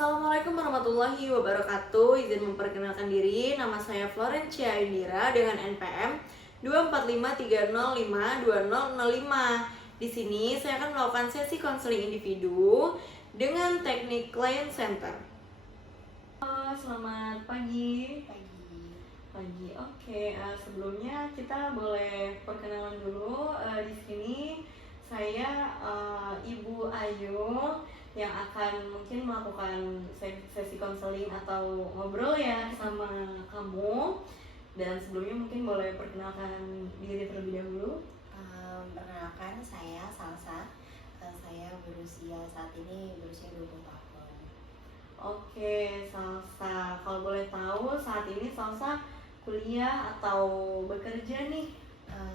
Assalamualaikum warahmatullahi wabarakatuh. Izin memperkenalkan diri, nama saya Florencia Indira dengan NPM 24530520005. Di sini saya akan melakukan sesi konseling individu dengan teknik client center. Selamat pagi. Pagi. Oke, sebelumnya kita boleh perkenalan dulu. Di sini saya Ibu Ayu yang akan mungkin melakukan sesi konseling atau ngobrol ya sama kamu. Dan sebelumnya mungkin boleh perkenalkan diri terlebih dahulu. Perkenalkan, saya Salsa. Saya saat ini berusia 20 tahun. Oke, Salsa. Kalau boleh tahu saat ini Salsa kuliah atau bekerja nih?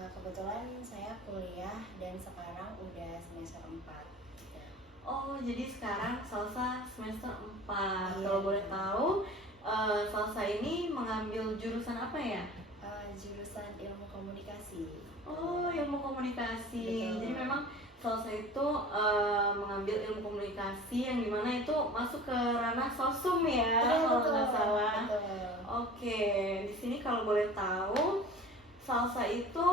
Kebetulan saya kuliah dan sekarang udah semester 4. Oh, jadi sekarang Salsa semester 4. Iya. Kalau boleh tahu, Salsa ini mengambil jurusan apa ya? Jurusan ilmu komunikasi. Oh, ilmu komunikasi. Betul. Jadi memang Salsa itu mengambil ilmu komunikasi yang dimana itu masuk ke ranah sosum ya, kalau nggak salah. Betul. Oke, di sini kalau boleh tahu, Salsa itu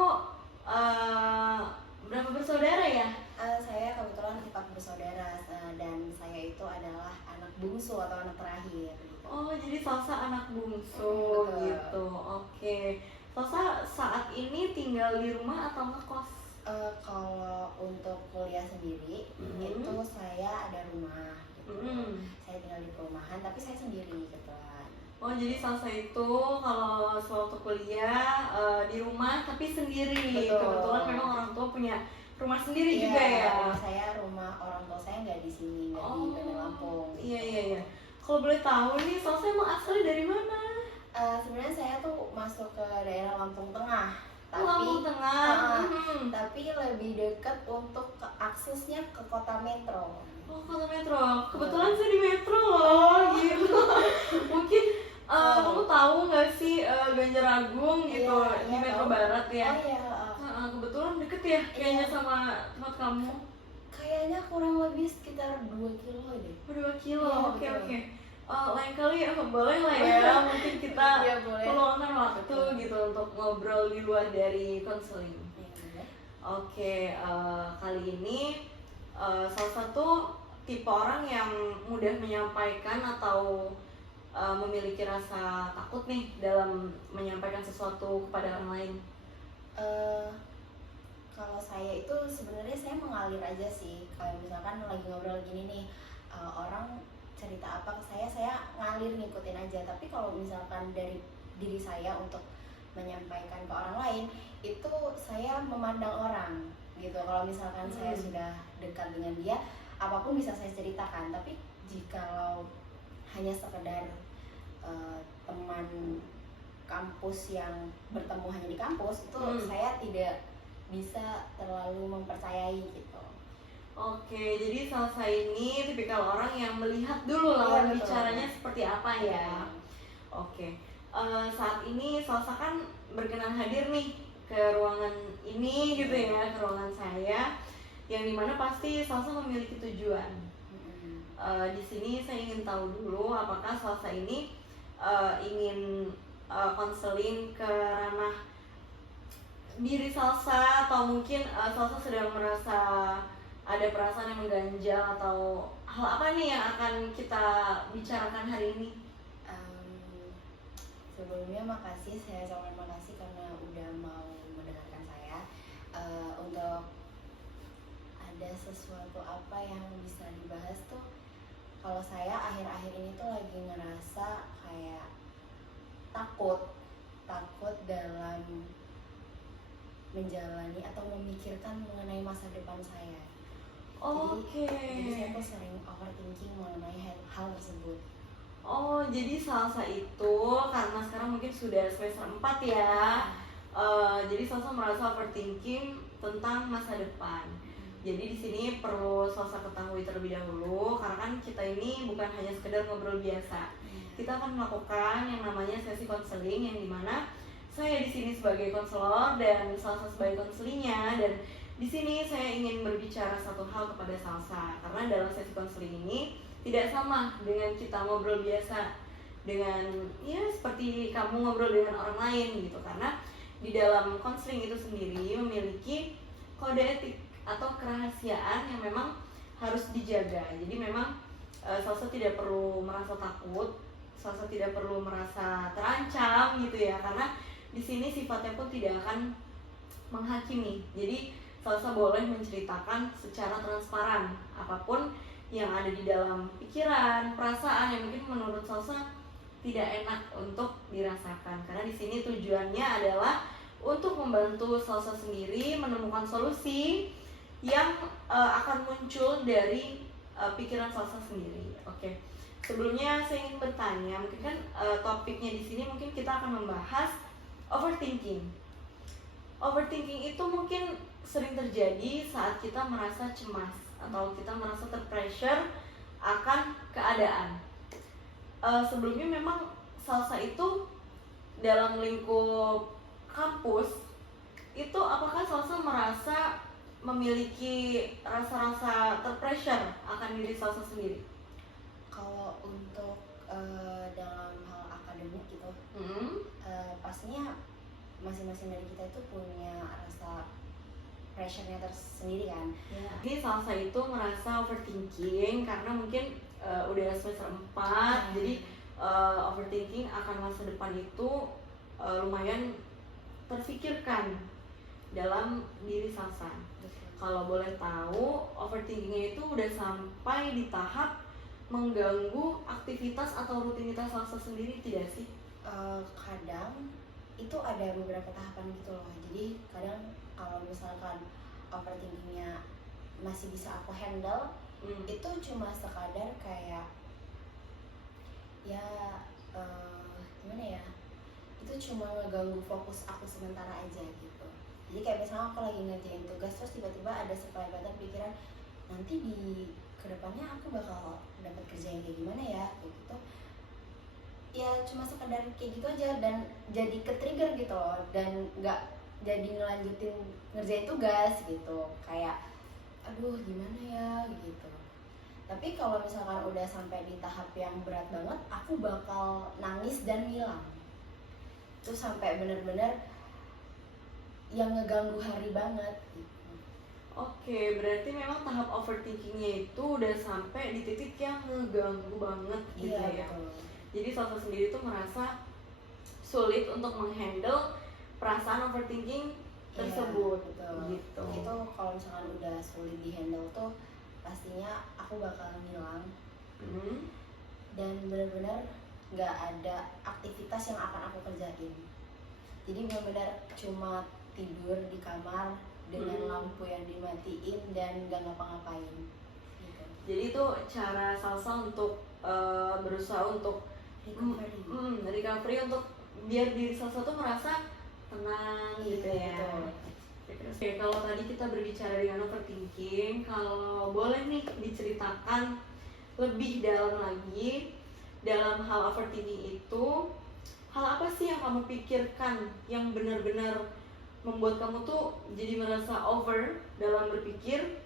berapa bersaudara ya? Saya kebetulan 4 bersaudara dan saya itu adalah anak bungsu atau anak terakhir. Oh, jadi Salsa anak bungsu. Betul. Gitu. Oke. Salsa saat ini tinggal di rumah atau ngekos? Kalau untuk kuliah sendiri itu saya ada rumah gitu. Saya tinggal di perumahan tapi saya sendiri kebetulan. Oh, jadi Salsa itu kalau sewaktu kuliah di rumah tapi sendiri. Betul. Kebetulan memang orang tua punya rumah sendiri Iya, juga ya. Saya rumah orang tua saya nggak di sini, nggak di Bandar Lampung. Iya. Kalau boleh tahu nih, Salsa emang asli dari mana? Sebenarnya saya tuh masuk ke daerah Lampung Tengah. Lampung Tengah. Tapi lebih dekat untuk aksesnya ke kota metro. Oh, kota metro. Kebetulan saya di metro loh, gitu. Mungkin kamu tahu nggak sih Ganjar Agung gitu, di Metro Barat ya? Oh iya. Kebetulan deket ya kayaknya sama tempat kamu. Kayaknya kurang lebih sekitar 2 kilo deh. 2 kilo, Iya, oke. Lain kali boleh lah ya, mungkin kita Iya, boleh. meluangkan waktu gitu untuk ngobrol di luar dari konseling. Iya. Oke, kali ini salah satu tipe orang yang mudah menyampaikan atau memiliki rasa takut nih dalam menyampaikan sesuatu kepada orang lain. Kalau saya itu sebenarnya saya mengalir aja sih. Kayak misalkan lagi ngobrol gini nih, orang cerita apa ke saya ngalir ngikutin aja. Tapi kalau misalkan dari diri saya untuk menyampaikan ke orang lain, itu saya memandang orang gitu. Kalau misalkan saya sudah dekat dengan dia, apapun bisa saya ceritakan. Tapi jikalau hanya sekedar teman kampus yang bertemu hanya di kampus, itu saya tidak bisa terlalu mempercayai gitu. Oke, jadi Salsa ini tipikal orang yang melihat dulu lawan bicaranya seperti apa ya. Oke, saat ini Salsa kan berkenan hadir nih ke ruangan ini gitu ya, ke ruangan saya, yang dimana pasti Salsa memiliki tujuan. Di sini saya ingin tahu dulu apakah Salsa ini ingin konseling ke ranah diri Salsa, atau mungkin Salsa sedang merasa ada perasaan yang mengganjal, atau hal apa nih yang akan kita bicarakan hari ini? Sebelumnya saya ucapkan makasih karena udah mau mendengarkan saya. Untuk ada sesuatu apa yang bisa dibahas tuh, kalau saya akhir-akhir ini tuh lagi ngerasa kayak takut dalam menjalani atau memikirkan mengenai masa depan saya. Jadi saya tuh sering overthinking mengenai hal tersebut. Oh, jadi Salsa itu karena sekarang mungkin sudah semester 4 ya. Jadi Salsa merasa overthinking tentang masa depan. Jadi di sini perlu Salsa ketahui terlebih dahulu, karena kan kita ini bukan hanya sekedar ngobrol biasa. Kita akan melakukan yang namanya sesi konseling, yang dimana saya di sini sebagai konselor dan Salsa sebagai konselingnya, dan di sini saya ingin berbicara satu hal kepada Salsa, karena dalam sesi konseling ini tidak sama dengan kita ngobrol biasa dengan ya seperti kamu ngobrol dengan orang lain gitu, karena di dalam konseling itu sendiri memiliki kode etik atau kerahasiaan yang memang harus dijaga. Jadi memang Salsa tidak perlu merasa takut, Salsa tidak perlu merasa terancam gitu ya, karena di sini sifatnya pun tidak akan menghakimi. Jadi Salsa boleh menceritakan secara transparan apapun yang ada di dalam pikiran, perasaan yang mungkin menurut Salsa tidak enak untuk dirasakan. Karena di sini tujuannya adalah untuk membantu Salsa sendiri menemukan solusi yang akan muncul dari pikiran Salsa sendiri. Oke. Sebelumnya saya ingin bertanya, mungkin kan topiknya di sini mungkin kita akan membahas overthinking. Overthinking itu mungkin sering terjadi saat kita merasa cemas atau kita merasa terpressure akan keadaan. Sebelumnya memang Salsa itu dalam lingkup kampus itu apakah Salsa merasa memiliki rasa-rasa terpressure akan diri Salsa sendiri? Kalau untuk dalam hal akademik gitu, pastinya masing-masing dari kita itu punya rasa pressure-nya tersendiri kan. Jadi Salsa itu merasa overthinking karena mungkin udah semester 4, jadi overthinking akan masa depan itu lumayan terfikirkan dalam diri Salsa. Kalau boleh tahu, overthinkingnya itu udah sampai di tahap mengganggu aktivitas atau rutinitas Salsa sendiri tidak sih? Kadang itu ada beberapa tahapan gitu loh. Jadi kadang kalau misalkan overthinkingnya masih bisa aku handle, itu cuma sekadar kayak ya gimana ya, itu cuma ngeganggu fokus aku sementara aja gitu. Jadi kayak misalnya aku lagi ngerjain tugas terus tiba-tiba ada sekelebatan pikiran, nanti di kedepannya aku bakal dapat kerja yang kayak gimana ya, kayak gitu. Ya cuma sekedar kayak gitu aja dan jadi ke-trigger gitu loh, dan nggak jadi ngelanjutin ngerjain tugas gitu, kayak aduh gimana ya gitu. Tapi kalau misalkan udah sampai di tahap yang berat banget, aku bakal nangis dan ngilang. Itu sampai bener-bener yang ngeganggu hari banget gitu. Oke, berarti memang tahap overthinkingnya itu udah sampai di titik yang ngeganggu banget gitu ya. Betul. Jadi Salsa sendiri tuh merasa sulit untuk menghandle perasaan overthinking tersebut. Betul. Gitu. Itu kalau misalkan udah sulit dihandle tuh pastinya aku bakal ngilang. Dan benar-benar nggak ada aktivitas yang akan aku kerjain. Jadi benar-benar cuma tidur di kamar dengan lampu yang dimatiin dan nggak ngapa-ngapain gitu. Jadi itu cara Salsa untuk berusaha untuk recovery untuk biar diri Salsa tuh merasa tenang gitu ya. Oke, kalau tadi kita berbicara dengan overthinking, kalau boleh nih diceritakan lebih dalam lagi dalam hal overthinking itu, hal apa sih yang kamu pikirkan yang benar-benar membuat kamu tuh jadi merasa over dalam berpikir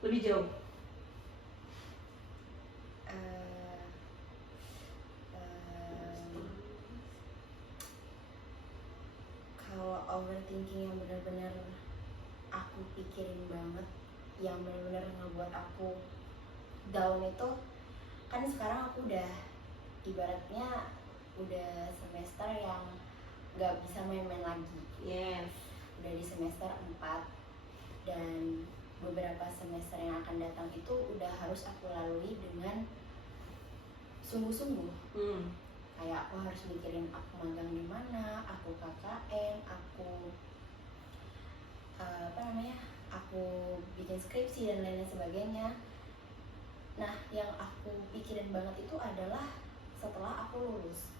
lebih jauh? Kalau overthinking yang benar-benar aku pikirin banget, yang benar-benar ngebuat aku down itu, kan sekarang aku udah ibaratnya udah semester yang nggak bisa main-main lagi. Yes. Udah di semester 4 dan beberapa semester yang akan datang itu udah harus aku lalui dengan sungguh-sungguh. Kayak aku harus mikirin aku magang di mana, aku KKN, aku aku bikin skripsi dan lain-lain sebagainya. Nah, yang aku pikirin banget itu adalah setelah aku lulus,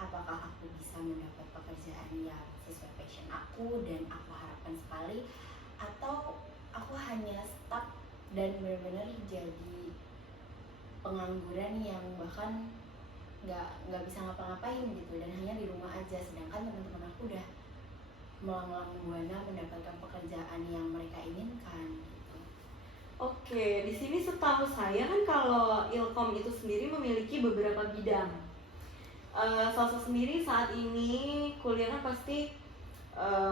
apakah aku bisa mendapat pekerjaan yang sesuai passion aku dan aku harapkan sekali, atau aku hanya stuck dan benar-benar jadi pengangguran yang bahkan nggak bisa ngapa-ngapain gitu dan hanya di rumah aja, sedangkan teman-teman aku udah melanglang buana mendapatkan pekerjaan yang mereka inginkan gitu. Oke, di sini setahu saya kan kalau Ilkom itu sendiri memiliki beberapa bidang. Salsa sendiri saat ini kuliahnya pasti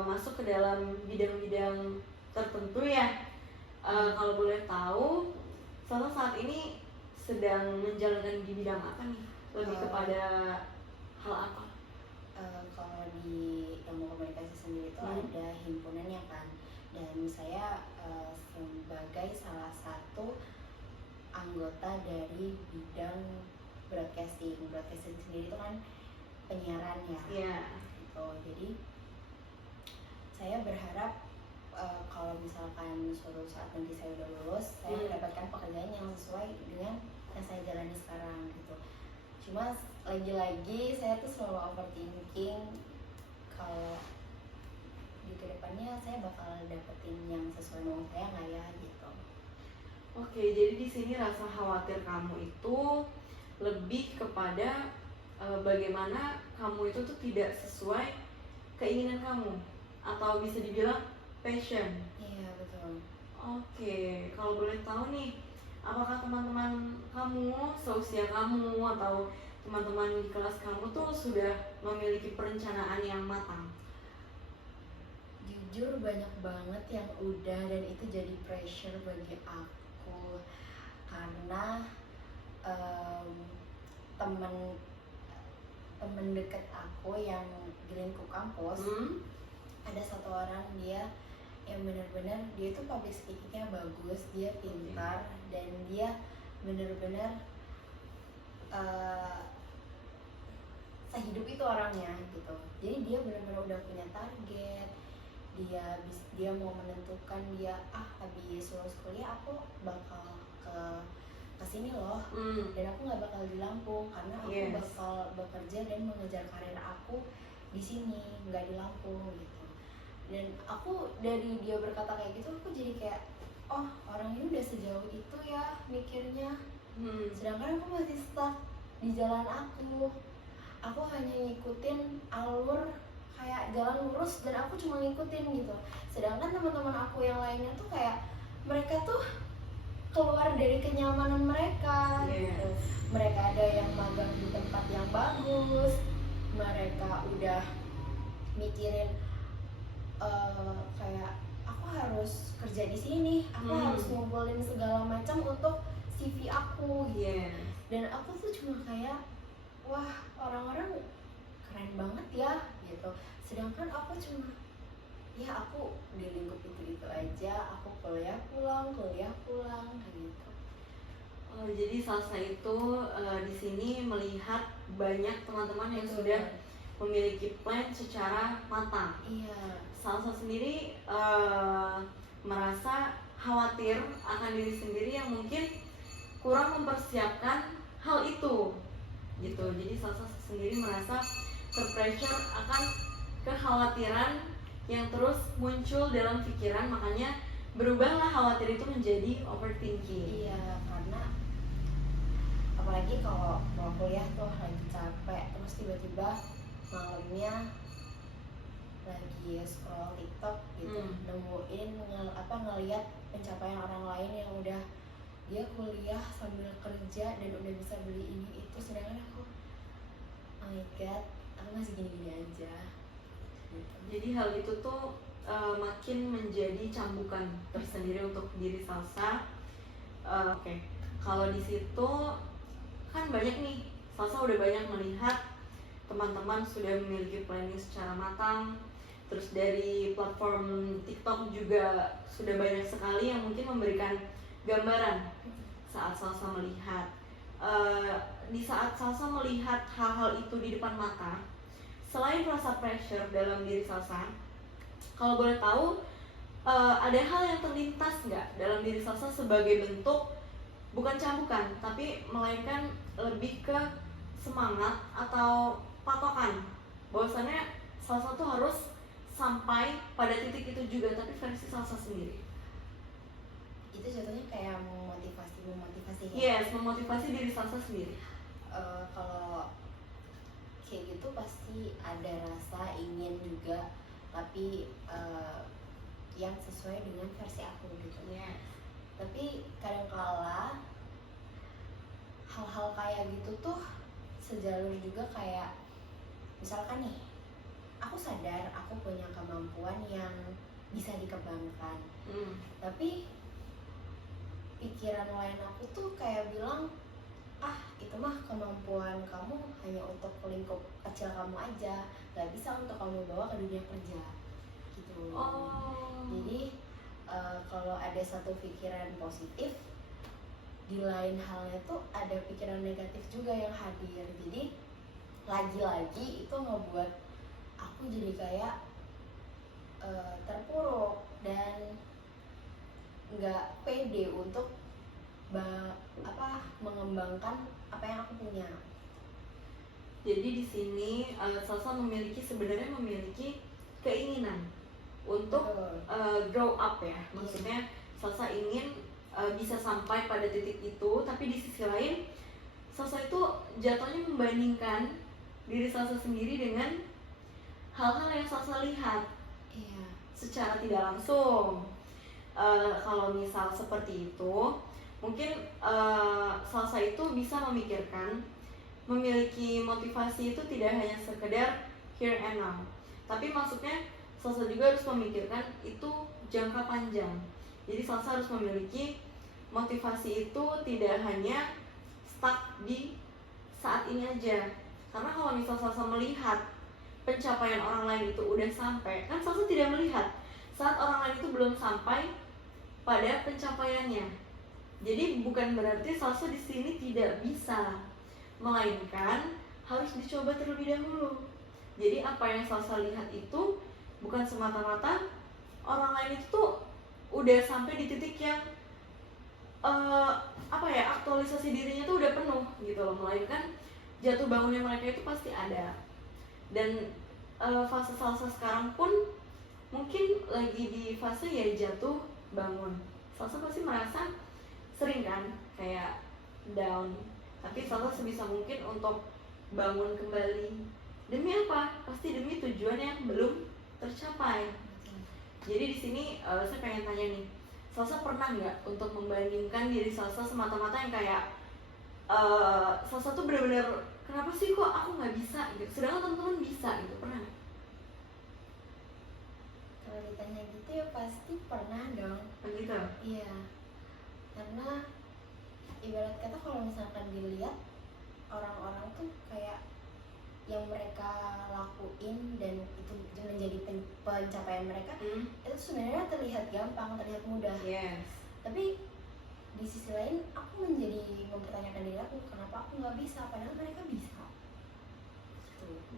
masuk ke dalam bidang-bidang tertentu ya. Kalau boleh tahu, Salsa saat ini sedang menjalankan di bidang apa nih? Lebih kepada hal apa? Kalau di ilmu komunikasi sendiri itu ada himpunannya kan, dan saya sebagai salah satu anggota dari bidang broadcasting. Broadcasting sendiri itu kan penyiaran ya. Iya. Gitu. Jadi saya berharap kalau misalkan suatu saat nanti saya udah lulus, saya mendapatkan pekerjaan yang sesuai dengan yang saya jalani sekarang gitu. Cuma lagi-lagi saya tuh selalu overthinking kalau di kedepannya saya bakal dapetin yang sesuai mau saya nggak ya gitu. Oke, jadi di sini rasa khawatir kamu itu lebih kepada bagaimana kamu itu tuh tidak sesuai keinginan kamu, atau bisa dibilang passion. Iya betul. Oke, kalau boleh tahu nih, apakah teman-teman kamu, seusia kamu, atau teman-teman di kelas kamu tuh sudah memiliki perencanaan yang matang? Jujur banyak banget yang udah, dan itu jadi pressure bagi aku karena temen deket aku yang di lingkup kampus ada satu orang, dia yang benar-benar dia itu public speakingnya bagus, dia pintar, dan dia benar-benar sehidup itu orangnya gitu. Jadi dia benar-benar udah punya target, dia mau menentukan dia habis lulus kuliah aku bakal ke sini loh, dan aku nggak bakal di Lampung karena aku bakal bekerja dan mengejar karir aku di sini, nggak di Lampung gitu. Dan aku dari dia berkata kayak gitu, aku jadi kayak oh orang ini udah sejauh itu ya mikirnya, sedangkan aku masih stuck di jalan aku hanya ngikutin alur kayak jalan lurus dan aku cuma ngikutin gitu. Sedangkan teman-teman aku yang lainnya tuh kayak mereka tuh keluar dari kenyamanan mereka gitu. Mereka ada yang magang di tempat yang bagus, mereka udah mikirin kayak aku harus kerja di sini, aku harus ngumpulin segala macam untuk CV aku gitu. Dan aku tuh cuma kayak wah orang-orang keren banget ya gitu, sedangkan aku cuma ya aku di lingkup itu aja, aku kuliah pulang gitu. Jadi Salsa itu di sini melihat banyak teman-teman yang sudah memiliki plan secara matang. Iya. Salsa sendiri merasa khawatir akan diri sendiri yang mungkin kurang mempersiapkan hal itu gitu. Jadi Salsa sendiri merasa terpressure akan kekhawatiran yang terus muncul dalam pikiran, makanya berubahlah khawatir itu menjadi overthinking. Iya, karena apalagi kalau mau kuliah tuh lagi capek, terus tiba-tiba malamnya lagi scroll TikTok gitu, nemuin ngeliat pencapaian orang lain yang udah dia kuliah sambil kerja dan udah bisa beli ini itu, sedangkan aku oh my god, aku masih gini-gini aja gitu. Jadi hal itu tuh makin menjadi cambukan tersendiri untuk diri Salsa. Oke. Kalau di situ kan banyak nih, Salsa udah banyak melihat teman-teman sudah memiliki planning secara matang. Terus dari platform TikTok juga sudah banyak sekali yang mungkin memberikan gambaran saat Salsa melihat. Di saat Salsa melihat hal-hal itu di depan mata, selain rasa pressure dalam diri Salsa, kalau boleh tahu ada hal yang terlintas nggak dalam diri Salsa sebagai bentuk bukan cambukan, tapi melainkan lebih ke semangat atau patokan bahwasannya Salsa tuh harus sampai pada titik itu juga, tapi versi Salsa sendiri. Itu jatuhnya kayak memotivasi ya? Yes, memotivasi diri Salsa sendiri. Kalau kayak gitu pasti ada rasa ingin juga, tapi yang sesuai dengan versi aku gitu. Yes. Tapi kadangkala hal-hal kayak gitu tuh sejalur juga, kayak misalkan nih, aku sadar aku punya kemampuan yang bisa dikembangkan, tapi pikiran lain aku tuh kayak bilang, ah itu mah kemampuan kamu hanya untuk lingkup kecil kamu aja, gak bisa untuk kamu bawa ke dunia kerja gitu. Jadi kalau ada satu pikiran positif, di lain halnya tuh ada pikiran negatif juga yang hadir. Jadi lagi-lagi itu ngebuat aku jadi kayak terpuruk dan nggak pede untuk mengembangkan apa yang aku punya. Jadi di sini Salsa sebenarnya memiliki keinginan untuk grow up ya. Maksudnya Salsa ingin bisa sampai pada titik itu, tapi di sisi lain Salsa itu jatuhnya membandingkan diri Salsa sendiri dengan hal-hal yang Salsa lihat secara tidak langsung. Kalau misal seperti itu, mungkin Salsa itu bisa memiliki motivasi itu tidak hanya sekedar here and now, tapi maksudnya Salsa juga harus memikirkan itu jangka panjang. Jadi Salsa harus memiliki motivasi itu tidak hanya stuck di saat ini aja. Karena kalau misal Salsa melihat pencapaian orang lain itu udah sampai, kan Salsa tidak melihat saat orang lain itu belum sampai pada pencapaiannya. Jadi bukan berarti Salsa di sini tidak bisa, melainkan harus dicoba terlebih dahulu. Jadi apa yang Salsa lihat itu bukan semata-mata orang lain itu tuh udah sampai di titik yang aktualisasi dirinya tuh udah penuh gitu loh, melainkan jatuh bangunnya mereka itu pasti ada. Dan fase Salsa sekarang pun mungkin lagi di fase ya jatuh bangun. Salsa pasti merasa sering kan kayak down, tapi Salsa sebisa mungkin untuk bangun kembali. Demi apa? Pasti demi tujuan yang belum tercapai. Jadi di sini saya pengen tanya nih, Salsa pernah nggak untuk membandingkan diri Salsa semata-mata yang kayak Salsa tuh benar-benar kenapa sih kok aku nggak bisa gitu, sedangkan teman-teman bisa gitu, pernah nggak? Kalau ditanya gitu ya pasti pernah dong. Gitu? Iya, karena ibarat kata kalau misalkan dilihat orang-orang tuh kayak yang mereka lakuin dan itu menjadi pencapaian mereka, itu sebenarnya terlihat gampang, terlihat mudah. Tapi di sisi lain aku mempertanyakan diri aku, kenapa aku nggak bisa padahal mereka bisa.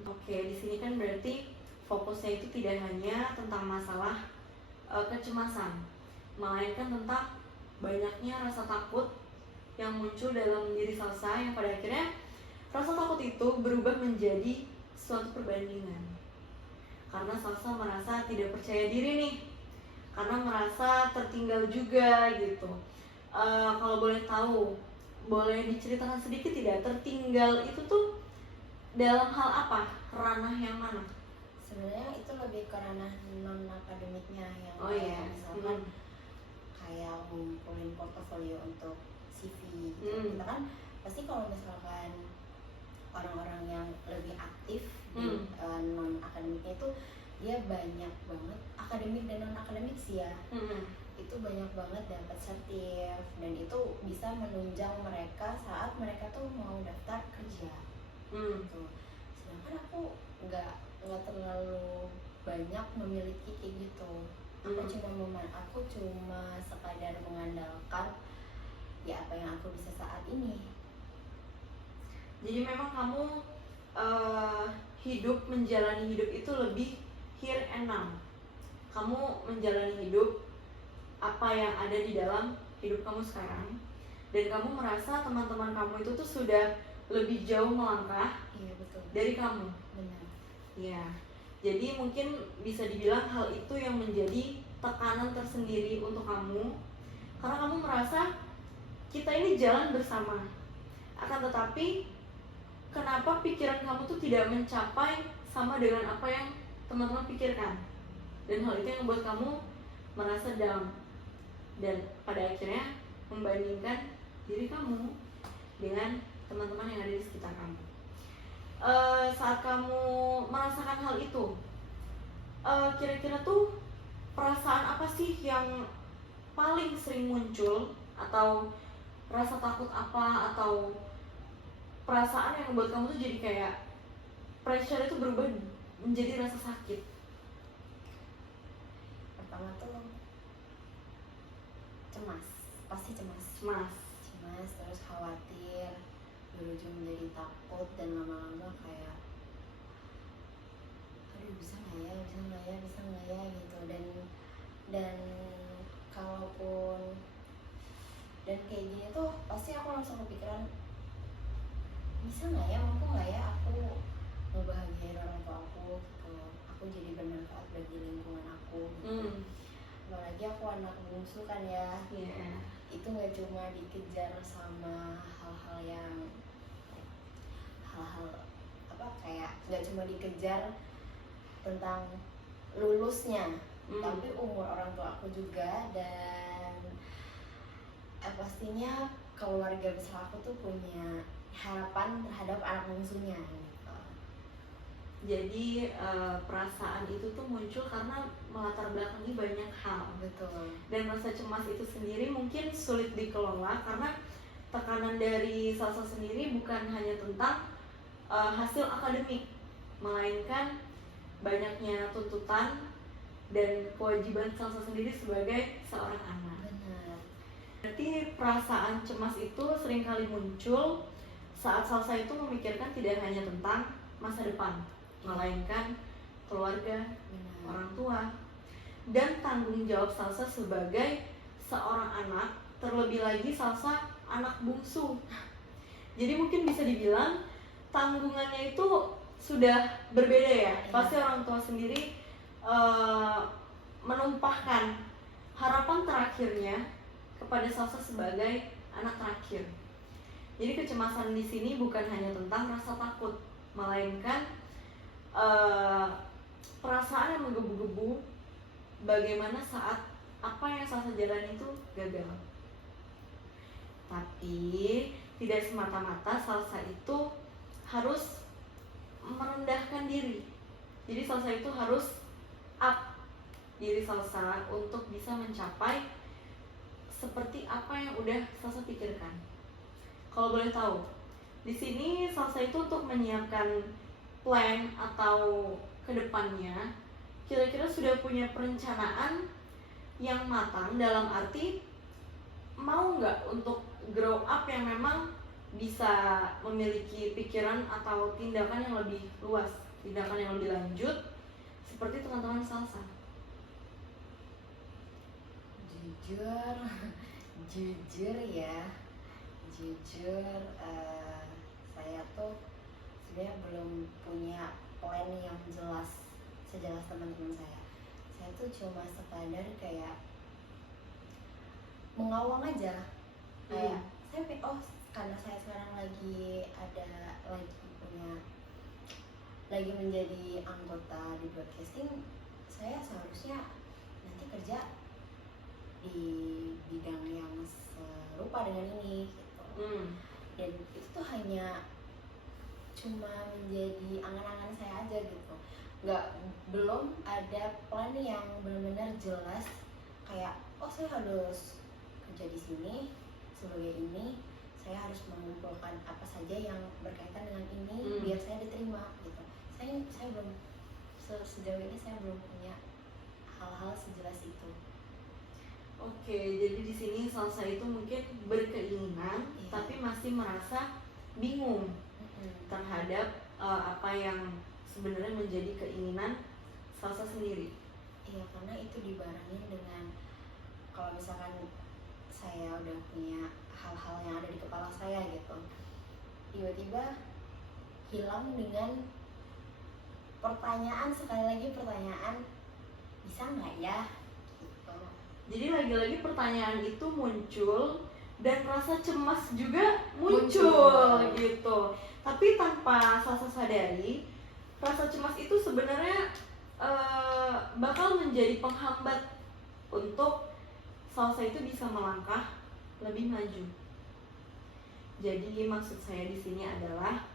Oke, di sini kan berarti fokusnya itu tidak hanya tentang masalah kecemasan, melainkan tentang banyaknya rasa takut yang muncul dalam diri Salsa, yang pada akhirnya rasa takut itu berubah menjadi suatu perbandingan. Karena Salsa merasa tidak percaya diri nih, karena merasa tertinggal juga gitu. Kalau boleh tahu, boleh diceritakan sedikit tidak, tertinggal itu tuh dalam hal apa? Ranah yang mana? Sebenarnya itu lebih ke ranah non akademiknya yang misalkan kayak ngumpulin portofolio untuk CV gitu. Kita kan pasti kalau misalkan orang-orang yang lebih aktif di non akademiknya itu dia banyak banget, akademik dan non akademik sih ya, itu banyak banget dapat sertif dan itu bisa menunjang mereka saat mereka tuh mau daftar kerja gitu. Sedangkan aku nggak terlalu banyak memiliki kayak gitu. Aku cuma sekadar mengandalkan ya apa yang aku bisa saat ini. Jadi memang kamu menjalani hidup itu lebih here and now. Kamu menjalani hidup apa yang ada di dalam hidup kamu sekarang, dan kamu merasa teman-teman kamu itu tuh sudah lebih jauh melangkah dari kamu. Benar. Ya, jadi mungkin bisa dibilang hal itu yang menjadi tekanan tersendiri untuk kamu, karena kamu merasa kita ini jalan bersama, akan tetapi kenapa pikiran kamu tuh tidak mencapai sama dengan apa yang teman-teman pikirkan, dan hal itu yang membuat kamu merasa down. dan pada akhirnya membandingkan diri kamu dengan teman-teman yang ada di sekitar kamu. Saat kamu merasakan hal itu, kira-kira tuh perasaan apa sih yang paling sering muncul, atau rasa takut apa, atau perasaan yang membuat kamu tuh jadi kayak pressure itu berubah menjadi rasa sakit? Pertama tuh cemas, pasti cemas, terus khawatir, berujung menjadi takut, dan lama-lama kayak aduh bisa nggak ya gitu. Dan kalaupun dan kayak gini tuh pasti aku langsung kepikiran, bisa nggak ya, mampu nggak ya aku ngebahagiain orang tua aku gitu, aku jadi bermanfaat bagi lingkungan aku gitu. Apalagi aku anak bungsu kan ya, itu nggak cuma dikejar sama hal-hal apa, kayak nggak cuma dikejar tentang lulusnya, tapi umur orang tua aku juga, dan pastinya keluarga besar aku tuh punya harapan terhadap anak bungsunya gitu. Jadi perasaan itu tuh muncul karena melatar belakangi banyak hal. Betul. Dan rasa cemas itu sendiri mungkin sulit dikelola karena tekanan dari Salsa sendiri bukan hanya tentang hasil akademik, melainkan banyaknya tuntutan dan kewajiban Salsa sendiri sebagai seorang anak. Benar. Berarti perasaan cemas itu seringkali muncul saat Salsa itu memikirkan tidak hanya tentang masa depan, melainkan keluarga, orang tua, dan tanggung jawab Salsa sebagai seorang anak, terlebih lagi Salsa anak bungsu. Jadi mungkin bisa dibilang tanggungannya itu sudah berbeda ya. Pasti orang tua sendiri menumpahkan harapan terakhirnya kepada Salsa sebagai anak terakhir. Jadi kecemasan di sini bukan hanya tentang rasa takut, melainkan perasaan yang menggebu-gebu bagaimana saat apa yang Salsa jalani itu gagal. Tapi tidak semata-mata Salsa itu harus merendahkan diri. Jadi Salsa itu harus up diri Salsa untuk bisa mencapai seperti apa yang udah Salsa pikirkan. Kalau boleh tahu, di sini Salsa itu untuk menyiapkan plan atau kedepannya, kira-kira sudah punya perencanaan yang matang dalam arti mau nggak untuk grow up yang memang bisa memiliki pikiran atau tindakan yang lebih luas, tindakan yang lebih lanjut seperti teman-teman Salsa? Jujur saya tuh sebenarnya belum punya plan yang sejelas teman-teman saya. Saya tuh cuma sekadar kayak mengawang aja, kayak saya karena saya sekarang lagi menjadi anggota di broadcasting, saya seharusnya nanti kerja di bidang yang serupa dengan ini gitu. Dan itu tuh hanya cuma menjadi angan-angan saya aja gitu, belum ada plan yang benar-benar jelas kayak saya harus kerja di sini sebagai ini, saya harus mengumpulkan apa saja yang berkaitan dengan ini biar saya diterima gitu. Saya belum, sejauh ini saya belum punya hal-hal sejelas itu. Oke, jadi di sini Salsa itu mungkin berkeinginan, tapi masih merasa bingung terhadap apa yang sebenarnya menjadi keinginan Salsa sendiri. Iya, karena itu dibarengin dengan kalau misalkan saya udah punya hal-hal yang ada di kepala saya gitu, tiba-tiba hilang dengan pertanyaan, sekali lagi pertanyaan, bisa nggak ya? Gitu. Jadi lagi-lagi pertanyaan itu muncul dan rasa cemas juga muncul gitu. Tapi tanpa Salsa sadari, rasa cemas itu sebenarnya bakal menjadi penghambat untuk salsa itu bisa melangkah lebih maju. Jadi maksud saya di sini adalah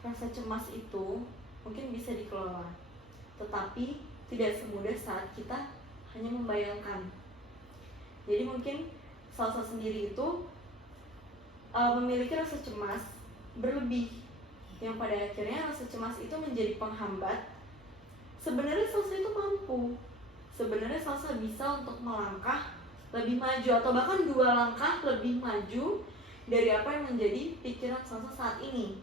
rasa cemas itu mungkin bisa dikelola, tetapi tidak semudah saat kita hanya membayangkan. Jadi mungkin salsa sendiri itu memiliki rasa cemas berlebih, yang pada akhirnya rasa cemas itu menjadi penghambat. Sebenarnya salsa itu mampu, sebenarnya salsa bisa untuk melangkah lebih maju atau bahkan 2 langkah lebih maju dari apa yang menjadi pikiran salsa saat ini.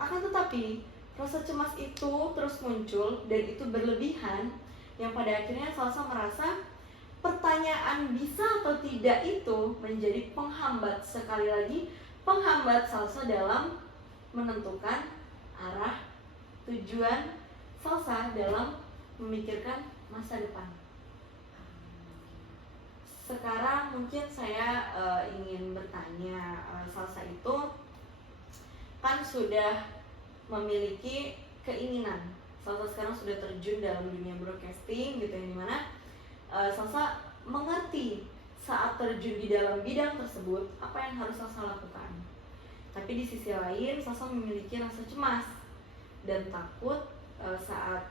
Akan tetapi rasa cemas itu terus muncul dan itu berlebihan, yang pada akhirnya salsa merasa pertanyaan bisa atau tidak itu menjadi penghambat, sekali lagi penghambat salsa dalam menentukan arah tujuan salsa dalam memikirkan masa depan. Sekarang mungkin saya ingin bertanya, salsa itu kan sudah memiliki keinginan, salsa sekarang sudah terjun dalam dunia broadcasting gitu, yang dimana salsa mengerti saat terjun di dalam bidang tersebut apa yang harus salsa lakukan. Tapi di sisi lain salsa memiliki rasa cemas dan takut saat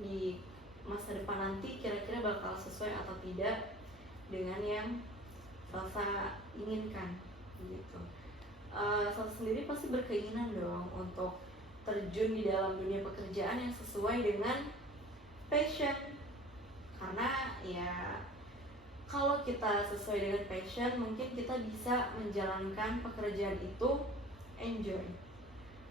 di masa depan nanti kira-kira bakal sesuai atau tidak dengan yang salsa inginkan gitu. Salsa sendiri pasti berkeinginan dong untuk terjun di dalam dunia pekerjaan yang sesuai dengan passion, karena ya kalau kita sesuai dengan passion mungkin kita bisa menjalankan pekerjaan itu enjoy.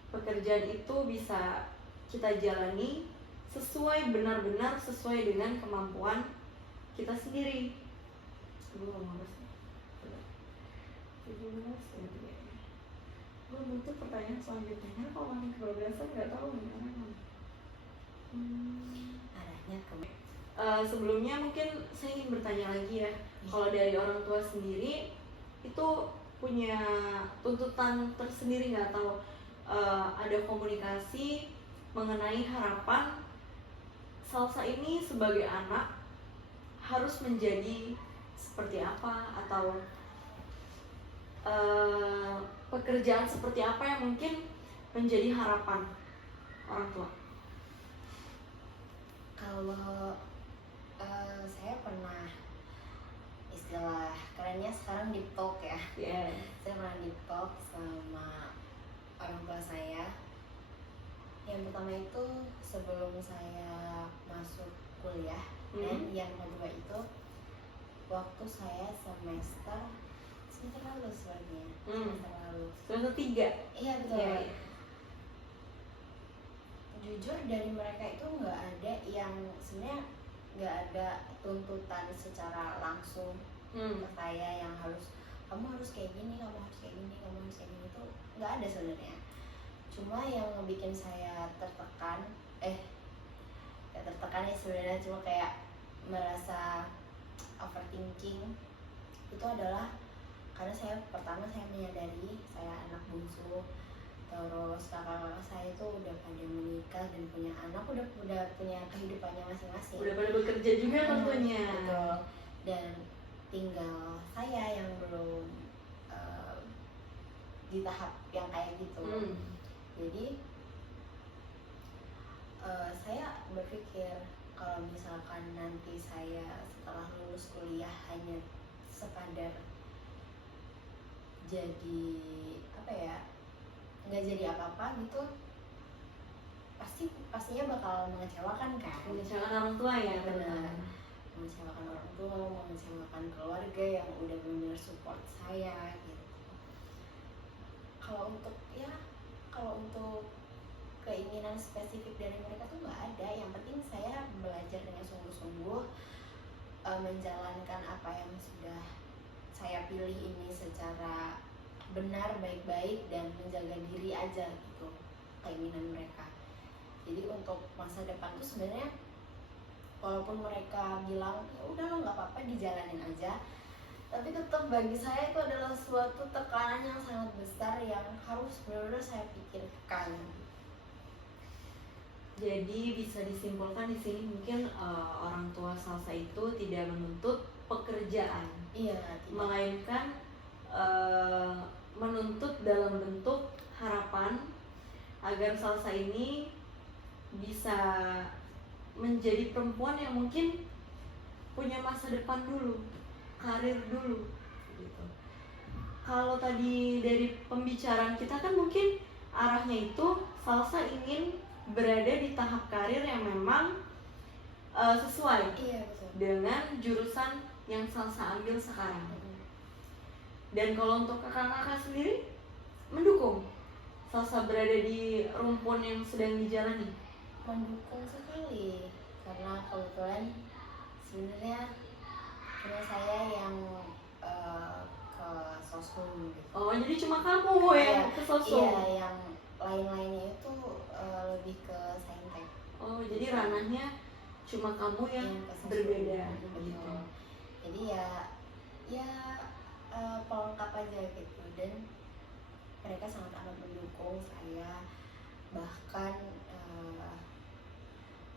Pekerjaan itu bisa kita jalani sesuai, benar-benar sesuai dengan kemampuan kita sendiri. Gue ngomong apa sih? 17 ya. Gue butuh pertanyaan selanjutnya, karena kalau makin kebablasan nggak tahu nih arahnya. Arahnya ke Sebelumnya mungkin saya ingin bertanya lagi ya, kalau dari orang tua sendiri itu punya tuntutan tersendiri nggak, atau ada komunikasi mengenai harapan salsa ini sebagai anak harus menjadi seperti apa, atau pekerjaan seperti apa yang mungkin menjadi harapan orang tua? Kalau saya pernah, istilah kerennya sekarang deep talk ya. Saya pernah deep talk sama orang tua saya. Yang pertama itu sebelum saya masuk kuliah, dan yang kedua itu waktu saya semester lalu sebenarnya. Semester 3. Iya betul. Jujur dari mereka itu nggak ada yang sebenarnya, nggak ada tuntutan secara langsung ke saya yang harus, kamu harus kayak gini, kamu harus kayak gini, kamu harus kayak gini, itu nggak ada sebenarnya. Cuma yang bikin saya tertekan, ya tertekan ya sebenarnya, cuma kayak merasa overthinking itu adalah karena saya pertama saya menyadari saya anak bungsu, terus kakak-kakak saya itu udah pada menikah dan punya anak, udah punya kehidupannya masing-masing, udah pada bekerja juga tentunya. Betul. Dan tinggal saya yang belum di tahap yang kayak gitu. Jadi saya berpikir kalau misalkan nanti saya setelah lulus kuliah hanya sekadar jadi nggak jadi apa-apa gitu, pastinya bakal mengecewakan kan. Mengecewakan orang tua ya. Benar. Mengecewakan orang tua, mengecewakan keluarga yang udah benar support saya gitu. Kalau untuk keinginan spesifik dari mereka tuh nggak ada. Yang penting saya belajar dengan sungguh-sungguh, menjalankan apa yang sudah saya pilih ini secara benar, baik-baik, dan menjaga diri aja gitu, keinginan mereka. Jadi untuk masa depan tuh sebenarnya walaupun mereka bilang ya udah lo nggak apa-apa dijalanin aja, tapi tetap bagi saya itu adalah suatu tekanan yang sangat besar yang harus benar-benar saya pikirkan. Jadi bisa disimpulkan di sini mungkin orang tua salsa itu tidak menuntut pekerjaan, Iya, tidak. melainkan menuntut dalam bentuk harapan agar salsa ini bisa menjadi perempuan yang mungkin punya masa depan dulu, karir dulu gitu. Kalau tadi dari pembicaraan kita kan mungkin arahnya itu salsa ingin berada di tahap karir yang memang sesuai Iya, betul. dengan jurusan yang salsa ambil sekarang. Dan kalau untuk kakak-kakak sendiri mendukung salsa berada di rumpun yang sedang dijalani? Mendukung sekali, karena kebetulan sebenarnya saya yang ke sosum gitu. Oh, jadi cuma kamu yang ke sosum? Iya, yang lain-lainnya itu lebih ke saintek. Oh, jadi ranahnya cuma kamu yang berbeda gitu. Jadi ya pelengkap aja gitu, dan mereka sangat amat mendukung saya, bahkan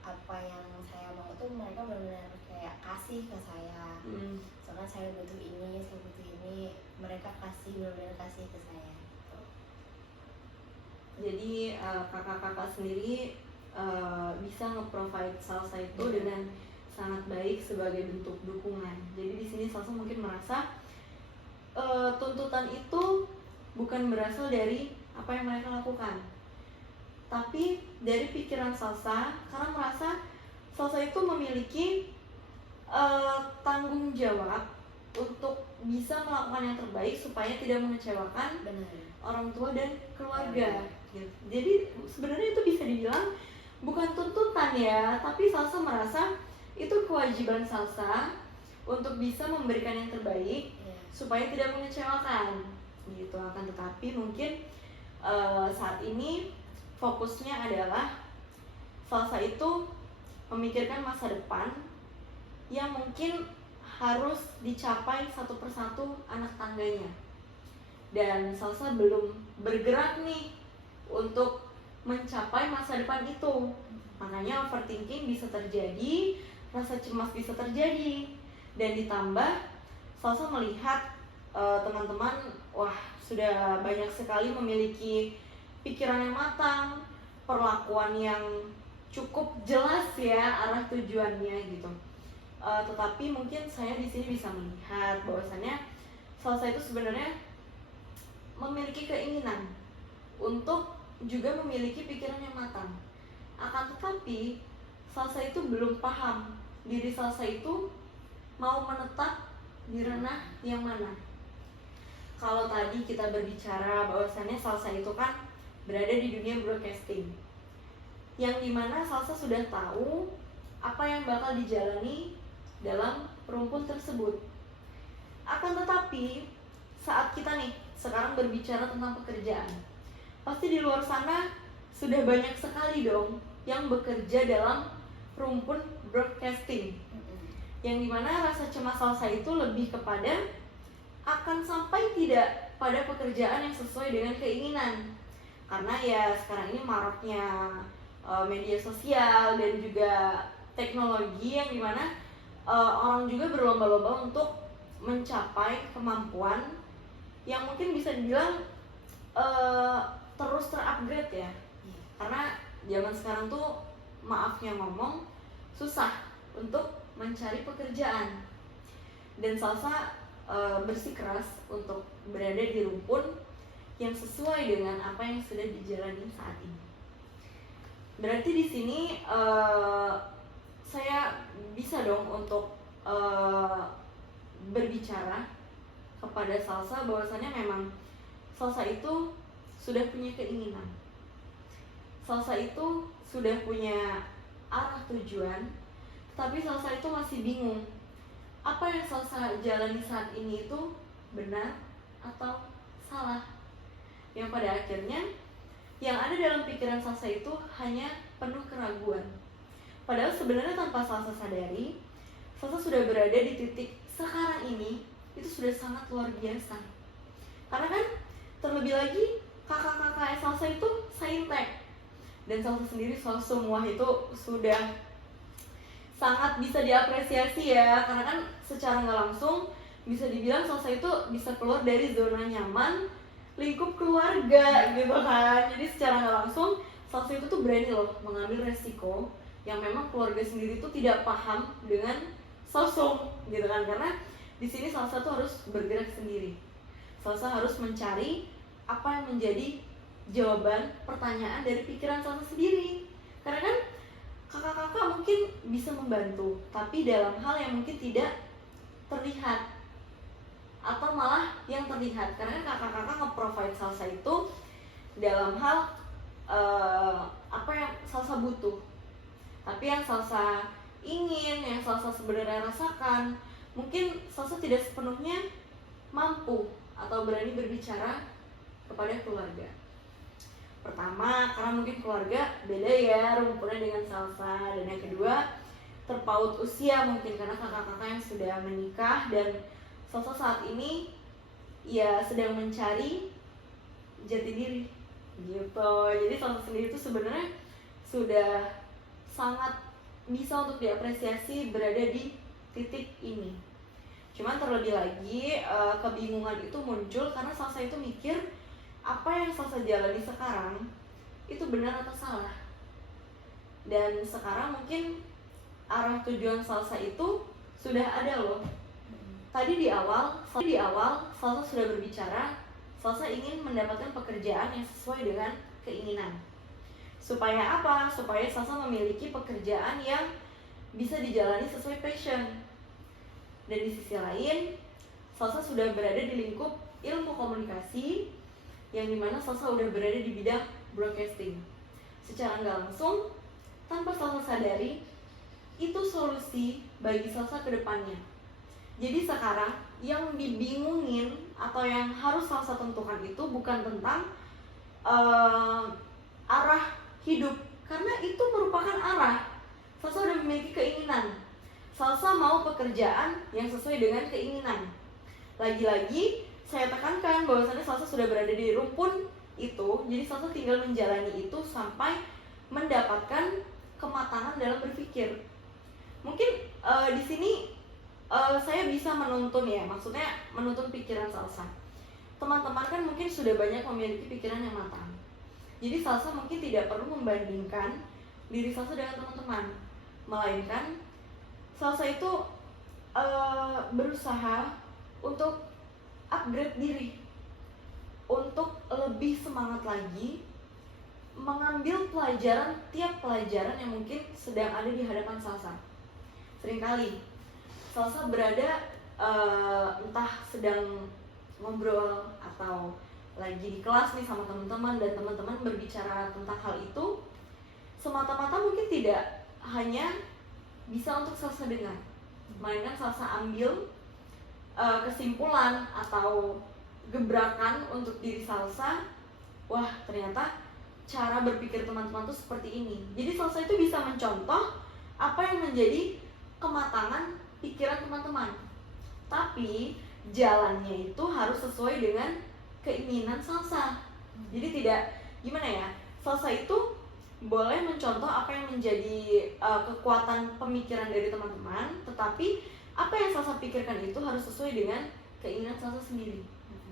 apa yang saya mau tuh mereka benar-benar kayak kasih ke saya. Misalkan saya butuh ini, mereka kasih, benar-benar kasih ke saya gitu. Jadi kakak-kakak sendiri bisa nge-provide salsa itu dengan sangat baik sebagai bentuk dukungan. Jadi di sini salsa mungkin merasa tuntutan itu bukan berasal dari apa yang mereka lakukan, tapi dari pikiran salsa, karena merasa salsa itu memiliki tanggung jawab untuk bisa melakukan yang terbaik supaya tidak mengecewakan orang tua dan keluarga. Jadi sebenarnya itu bisa dibilang bukan tuntutan ya, tapi salsa merasa itu kewajiban salsa untuk bisa memberikan yang terbaik supaya tidak mengecewakan gitu. Akan tetapi mungkin saat ini fokusnya adalah salsa itu memikirkan masa depan yang mungkin harus dicapai satu persatu anak tangganya, dan salsa belum bergerak nih untuk mencapai masa depan itu. Makanya overthinking bisa terjadi, rasa cemas bisa terjadi, dan ditambah salsa melihat teman-teman wah sudah banyak sekali memiliki pikiran yang matang, perlakuan yang cukup jelas ya arah tujuannya gitu. Tetapi mungkin saya di sini bisa melihat bahwasannya salsa itu sebenarnya memiliki keinginan untuk juga memiliki pikiran yang matang. Akan tetapi salsa itu belum paham diri salsa itu mau menetap di ranah yang mana. Kalau tadi kita berbicara bahwasannya salsa itu kan berada di dunia broadcasting, yang dimana salsa sudah tahu apa yang bakal dijalani dalam rumpun tersebut. Akan tetapi saat kita nih sekarang berbicara tentang pekerjaan, pasti di luar sana sudah banyak sekali dong yang bekerja dalam rumpun broadcasting, yang dimana rasa cemas salsa itu lebih kepada akan sampai tidak pada pekerjaan yang sesuai dengan keinginan. Karena ya sekarang ini maraknya media sosial dan juga teknologi, yang dimana orang juga berlomba-lomba untuk mencapai kemampuan yang mungkin bisa dibilang terus terupgrade ya. Karena zaman sekarang tuh maafnya ngomong susah untuk mencari pekerjaan, dan salsa bersikeras untuk berada di rumpun yang sesuai dengan apa yang sudah dijalani saat ini. Berarti di sini saya bisa dong untuk berbicara kepada salsa bahwasannya memang salsa itu sudah punya keinginan, salsa itu sudah punya arah tujuan, tapi salsa itu masih bingung apa yang salsa jalani saat ini itu benar atau salah. Yang pada akhirnya yang ada dalam pikiran salsa itu hanya penuh keraguan. Padahal sebenarnya tanpa salsa sadari, salsa sudah berada di titik sekarang ini itu sudah sangat luar biasa. Karena kan terlebih lagi kakak-kakak salsa itu saintek, dan salsa sendiri semua itu sudah sangat bisa diapresiasi ya, karena kan secara nggak langsung bisa dibilang salsa itu bisa keluar dari zona nyaman lingkup keluarga gitu kan. Jadi secara nggak langsung salsa itu tuh berani loh mengambil resiko yang memang keluarga sendiri tuh tidak paham dengan sosok gitu kan, karena di sini salsa tuh harus bergerak sendiri. Salsa harus mencari apa yang menjadi jawaban pertanyaan dari pikiran salsa sendiri, karena kan kakak-kakak mungkin bisa membantu, tapi dalam hal yang mungkin tidak terlihat atau malah yang terlihat, karena kakak-kakak nge-provide salsa itu dalam hal apa yang salsa butuh, tapi yang salsa ingin, yang salsa sebenarnya rasakan, mungkin salsa tidak sepenuhnya mampu atau berani berbicara kepada keluarga. Pertama, karena mungkin keluarga beda ya rumpunnya dengan salsa, dan yang kedua terpaut usia mungkin karena kakak-kakak yang sudah menikah dan salsa saat ini ya sedang mencari jati diri gitu. Jadi salsa sendiri itu sebenarnya sudah sangat bisa untuk diapresiasi berada di titik ini. Cuman terlebih lagi kebingungan itu muncul karena salsa itu mikir apa yang salsa jalani sekarang itu benar atau salah. Dan sekarang mungkin arah tujuan salsa itu sudah ada loh. Tadi di awal salsa sudah berbicara, salsa ingin mendapatkan pekerjaan yang sesuai dengan keinginan. Supaya apa? Supaya salsa memiliki pekerjaan yang bisa dijalani sesuai passion. Dan di sisi lain, salsa sudah berada di lingkup ilmu komunikasi, yang dimana salsa udah berada di bidang broadcasting. Secara nggak langsung, tanpa salsa sadari, itu solusi bagi salsa ke depannya. Jadi sekarang yang dibingungin atau yang harus salsa tentukan itu bukan tentang arah hidup, karena itu merupakan arah. Salsa udah memiliki keinginan. Salsa mau pekerjaan yang sesuai dengan keinginan. Lagi-lagi saya tekankan bahwasannya salsa sudah berada di rumpun itu, jadi salsa tinggal menjalani itu sampai mendapatkan kematangan dalam berpikir. Mungkin di sini saya bisa menuntun ya, maksudnya menuntun pikiran salsa. Teman-teman kan mungkin sudah banyak memiliki pikiran yang matang. Jadi salsa mungkin tidak perlu membandingkan diri salsa dengan teman-teman, melainkan salsa itu berusaha untuk upgrade diri, untuk lebih semangat lagi mengambil pelajaran, tiap pelajaran yang mungkin sedang ada di hadapan salsa. Seringkali salsa berada entah sedang ngobrol atau lagi di kelas nih sama teman-teman, dan teman-teman berbicara tentang hal itu, semata-mata mungkin tidak hanya bisa untuk salsa dengar, melainkan salsa ambil kesimpulan atau gebrakan untuk diri salsa. Wah, ternyata cara berpikir teman-teman tuh seperti ini. Jadi salsa itu bisa mencontoh apa yang menjadi kematangan pikiran teman-teman, tapi jalannya itu harus sesuai dengan keinginan salsa. Jadi tidak gimana ya, salsa itu boleh mencontoh apa yang menjadi kekuatan pemikiran dari teman-teman, tetapi apa yang salsa pikirkan itu harus sesuai dengan keinginan salsa sendiri.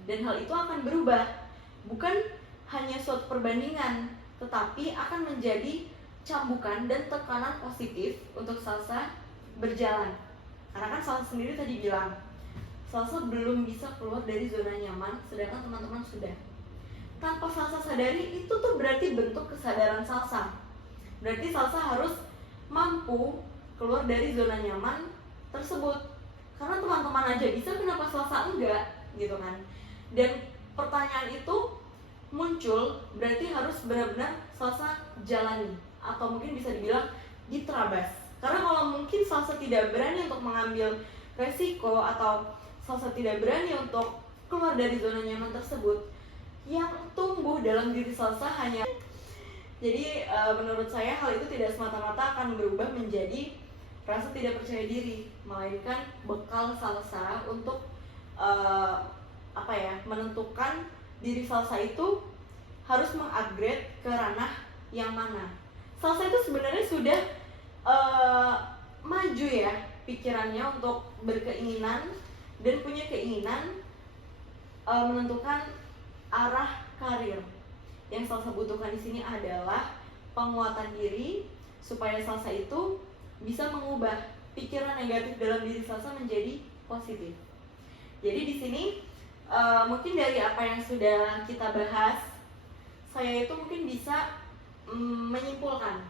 Dan hal itu akan berubah, bukan hanya suatu perbandingan, tetapi akan menjadi cambukan dan tekanan positif untuk salsa berjalan. Karena kan salsa sendiri tadi bilang, salsa belum bisa keluar dari zona nyaman, sedangkan teman-teman sudah. Tanpa salsa sadari, itu tuh berarti bentuk kesadaran salsa. Berarti salsa harus mampu keluar dari zona nyaman tersebut. Karena teman-teman aja bisa, kenapa salsa enggak? Gitu kan. Dan pertanyaan itu muncul, berarti harus benar-benar salsa jalani, atau mungkin bisa dibilang diterabas. Karena kalau mungkin salsa tidak berani untuk mengambil resiko, atau salsa tidak berani untuk keluar dari zona nyaman tersebut, yang tumbuh dalam diri salsa hanya. Jadi menurut saya hal itu tidak semata-mata akan berubah menjadi rasa tidak percaya diri, melainkan bekal salsa untuk menentukan diri salsa itu harus mengupgrade ke ranah yang mana. Salsa itu sebenarnya sudah maju ya pikirannya untuk berkeinginan dan punya keinginan menentukan arah karir. Yang Salsa butuhkan di sini adalah penguatan diri supaya Salsa itu bisa mengubah pikiran negatif dalam diri Salsa menjadi positif. Jadi di sini mungkin dari apa yang sudah kita bahas, saya itu mungkin bisa menyimpulkan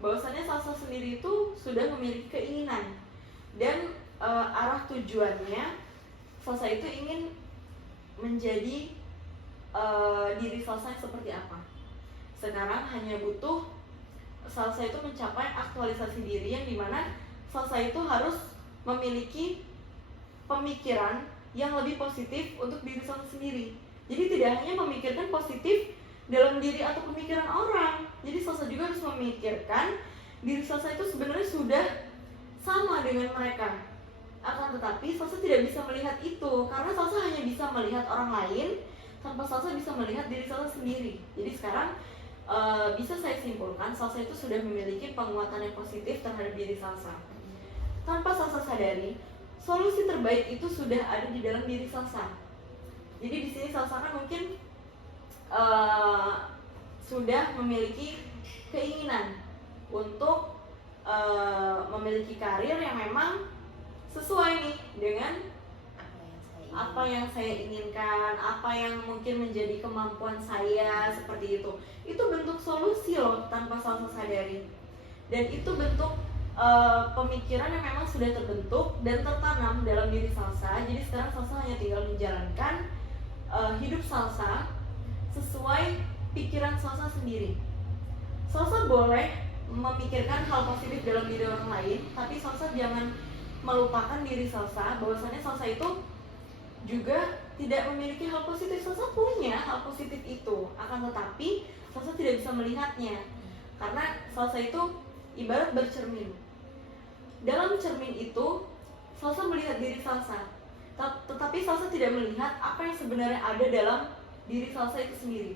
bahwasannya Salsa sendiri itu sudah memiliki keinginan dan arah tujuannya Salsa itu ingin menjadi diri Salsa seperti apa. Sekarang hanya butuh Salsa itu mencapai aktualisasi diri yang dimana Salsa itu harus memiliki pemikiran yang lebih positif untuk diri Salsa sendiri. Jadi tidak hanya memikirkan positif dalam diri atau pemikiran orang, jadi Salsa juga harus memikirkan diri Salsa itu sebenarnya sudah sama dengan mereka. Akan tetapi Salsa tidak bisa melihat itu karena Salsa hanya bisa melihat orang lain tanpa Salsa bisa melihat diri Salsa sendiri. Jadi sekarang bisa saya simpulkan Salsa itu sudah memiliki penguatan yang positif terhadap diri Salsa. Tanpa Salsa sadari, solusi terbaik itu sudah ada di dalam diri Salsa. Jadi di sini Salsa kan mungkin sudah memiliki keinginan untuk memiliki karir yang memang sesuai nih dengan apa yang saya inginkan, apa yang mungkin menjadi kemampuan saya, seperti itu. Itu bentuk solusi loh tanpa Salsa sadari. Dan itu bentuk pemikiran yang memang sudah terbentuk dan tertanam dalam diri Salsa. Jadi sekarang Salsa hanya tinggal menjalankan hidup Salsa sesuai pikiran Salsa sendiri. Salsa boleh memikirkan hal positif dalam diri orang lain, tapi Salsa jangan melupakan diri Salsa, bahwasannya Salsa itu juga tidak memiliki hal positif. Salsa punya hal positif itu, akan tetapi Salsa tidak bisa melihatnya karena Salsa itu ibarat bercermin. Dalam cermin itu Salsa melihat diri Salsa, tetapi Salsa tidak melihat apa yang sebenarnya ada dalam diri Salsa itu sendiri.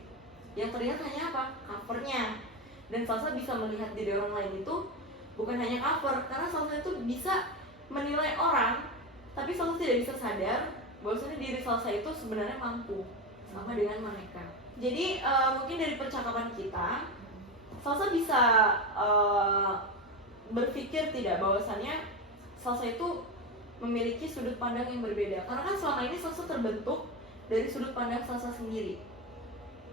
Yang terlihat hanya apa? Covernya. Dan Salsa bisa melihat diri orang lain itu bukan hanya cover, karena Salsa itu bisa menilai orang, tapi Salsa tidak bisa sadar bahwasanya diri Salsa itu sebenarnya mampu sama dengan mereka. Jadi mungkin dari percakapan kita, Salsa bisa berpikir tidak bahwasannya Salsa itu memiliki sudut pandang yang berbeda. Karena kan selama ini Salsa terbentuk dari sudut pandang Salsa sendiri.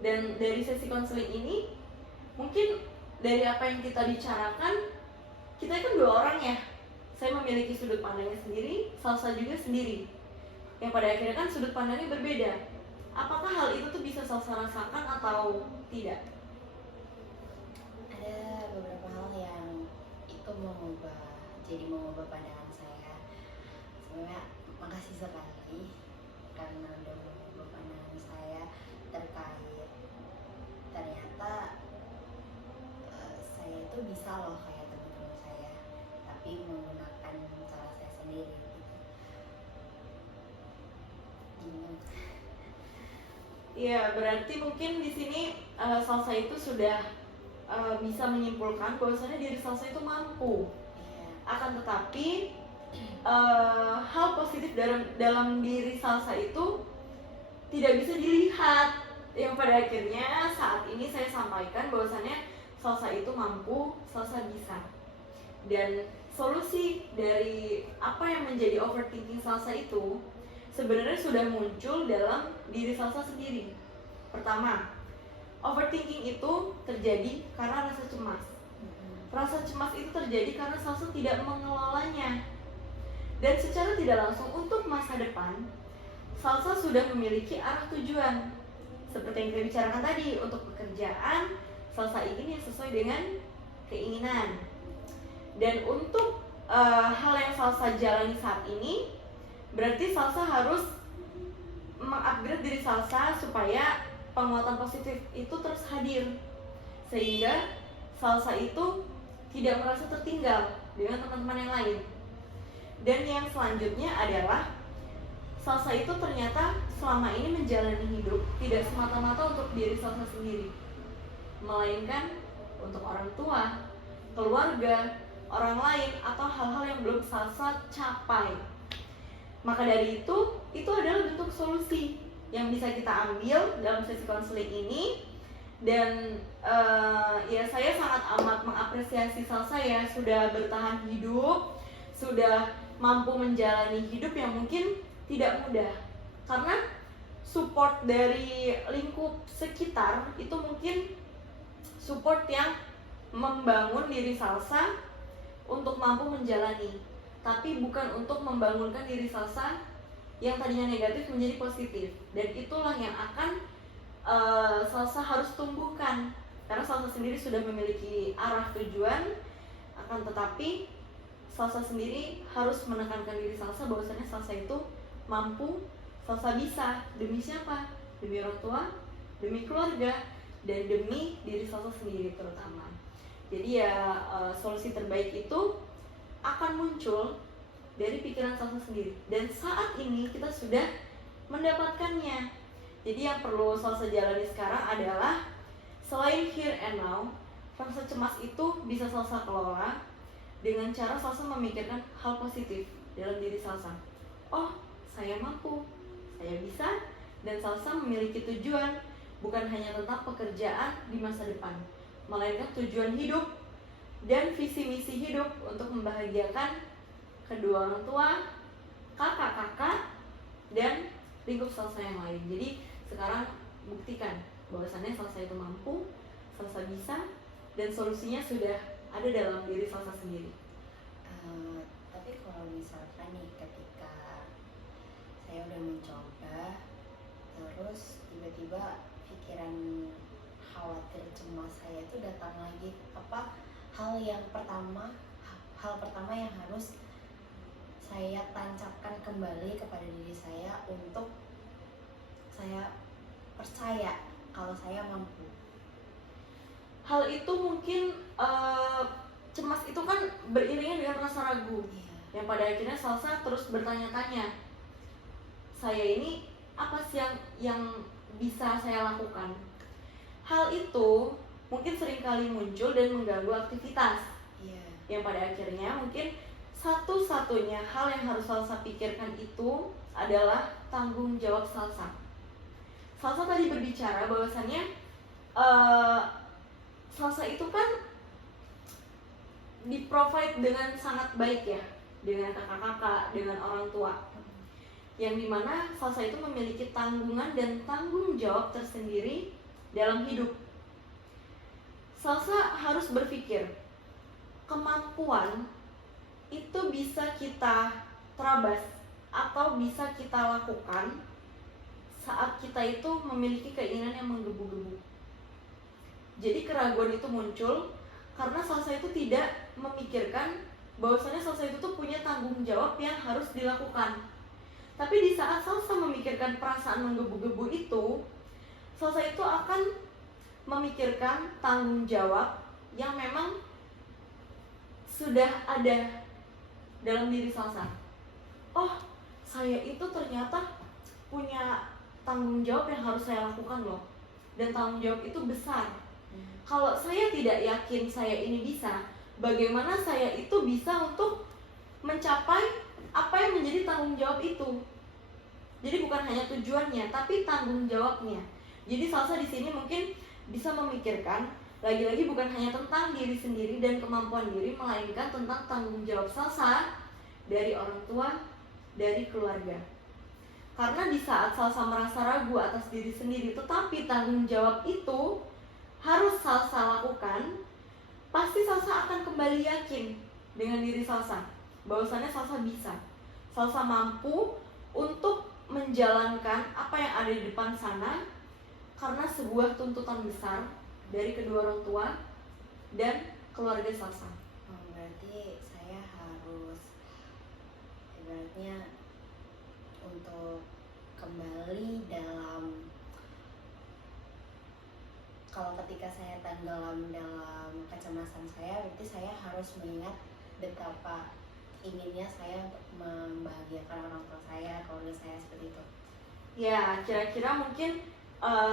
Dan dari sesi konseling ini, mungkin dari apa yang kita bicarakan, kita kan dua orang ya. Saya memiliki sudut pandangnya sendiri, Salsa juga sendiri. Yang pada akhirnya kan sudut pandangnya berbeda. Apakah hal itu tuh bisa Salsa rasakan atau tidak? Ada beberapa hal yang itu mengubah pandangan saya. Sebenarnya makasih sekali karena udah mengubah pandangan saya terkait ternyata saya itu bisa loh kayak teman-teman saya, tapi menggunakan cara saya sendiri gitu. Gimana? Iya, berarti mungkin di sini Salsa itu sudah bisa menyimpulkan bahwasanya diri Salsa itu mampu. Akan tetapi hal positif dalam diri Salsa itu tidak bisa dilihat. Yang pada akhirnya saat ini saya sampaikan bahwasanya Salsa itu mampu, Salsa bisa. Dan solusi dari apa yang menjadi overthinking Salsa itu sebenarnya sudah muncul dalam diri Salsa sendiri. Pertama, overthinking itu terjadi karena rasa cemas. Rasa cemas itu terjadi karena Salsa tidak mengelolanya. Dan secara tidak langsung untuk masa depan, Salsa sudah memiliki arah tujuan. Seperti yang kita bicarakan tadi, untuk pekerjaan, Salsa ingin yang sesuai dengan keinginan. Dan untuk hal yang Salsa jalani saat ini, berarti Salsa harus mengupgrade diri Salsa supaya penguatan positif itu terus hadir, sehingga Salsa itu tidak merasa tertinggal dengan teman-teman yang lain. Dan yang selanjutnya adalah Salsa itu ternyata selama ini menjalani hidup tidak semata-mata untuk diri Salsa sendiri, melainkan untuk orang tua, keluarga, orang lain atau hal-hal yang belum salsa capai. Maka dari itu adalah bentuk solusi yang bisa kita ambil dalam sesi konseling ini. Dan ya saya sangat amat mengapresiasi salsa ya, sudah bertahan hidup, sudah mampu menjalani hidup yang mungkin tidak mudah. Karena support dari lingkup sekitar itu mungkin support yang membangun diri salsa untuk mampu menjalani, tapi bukan untuk membangunkan diri salsa yang tadinya negatif menjadi positif. Dan itulah yang akan salsa harus tumbuhkan, karena salsa sendiri sudah memiliki arah tujuan. Akan tetapi salsa sendiri harus menekankan diri salsa bahwasanya salsa itu mampu, salsa bisa. Demi siapa? Demi orang tua, demi keluarga, dan demi diri salsa sendiri terutama. Jadi ya solusi terbaik itu akan muncul dari pikiran salsa sendiri, dan saat ini kita sudah mendapatkannya. Jadi yang perlu salsa jalani sekarang adalah selain here and now, rasa cemas itu bisa salsa kelola dengan cara salsa memikirkan hal positif dalam diri salsa. Oh, saya mampu, saya bisa, dan salsa memiliki tujuan, bukan hanya tentang pekerjaan di masa depan, melainkan tujuan hidup dan visi misi hidup untuk membahagiakan kedua orang tua, kakak-kakak, dan lingkup salsa yang lain. Jadi sekarang buktikan bahwasannya salsa itu mampu, salsa bisa, dan solusinya sudah ada dalam diri salsa sendiri. Tapi kalau misalkan nih ketika saya udah mencoba, terus tiba-tiba pikiran khawatir cemas saya itu datang lagi, apa hal pertama yang harus saya tancapkan kembali kepada diri saya untuk saya percaya kalau saya mampu? Hal itu mungkin cemas itu kan beriringan dengan rasa ragu, yang pada akhirnya salsa terus bertanya-tanya, saya ini apa sih yang bisa saya lakukan? Hal itu mungkin seringkali muncul dan mengganggu aktivitas, yang pada akhirnya mungkin satu-satunya hal yang harus salsa pikirkan itu adalah tanggung jawab salsa. Salsa tadi berbicara bahwasannya salsa itu kan di-provide dengan sangat baik ya, dengan kakak-kakak, dengan orang tua, yang dimana salsa itu memiliki tanggungan dan tanggung jawab tersendiri dalam hidup. Salsa harus berpikir, kemampuan itu bisa kita terabas atau bisa kita lakukan saat kita itu memiliki keinginan yang menggebu-gebu. Jadi keraguan itu muncul karena salsa itu tidak memikirkan bahwasanya salsa itu tuh punya tanggung jawab yang harus dilakukan. Tapi di saat salsa memikirkan perasaan menggebu-gebu itu, salsa itu akan memikirkan tanggung jawab yang memang sudah ada dalam diri salsa. Oh, saya itu ternyata punya tanggung jawab yang harus saya lakukan loh, dan tanggung jawab itu besar. Kalau saya tidak yakin saya ini bisa, bagaimana saya itu bisa untuk mencapai apa yang menjadi tanggung jawab itu? Jadi bukan hanya tujuannya, tapi tanggung jawabnya. Jadi salsa di sini mungkin bisa memikirkan lagi-lagi bukan hanya tentang diri sendiri dan kemampuan diri, melainkan tentang tanggung jawab salsa dari orang tua, dari keluarga. Karena di saat salsa merasa ragu atas diri sendiri, tetapi tanggung jawab itu harus salsa lakukan, pasti salsa akan kembali yakin dengan diri salsa bahwasannya salsa bisa, salsa mampu untuk menjalankan apa yang ada di depan sana, karena sebuah tuntutan besar dari kedua orang tua dan keluarga salsa. Berarti saya harus ibaratnya untuk kembali dalam, kalau ketika saya tenggelam dalam kecemasan saya, berarti saya harus mengingat betapa inginnya saya untuk membahagiakan orang tua saya, keluarga saya, seperti itu. Ya, kira-kira mungkin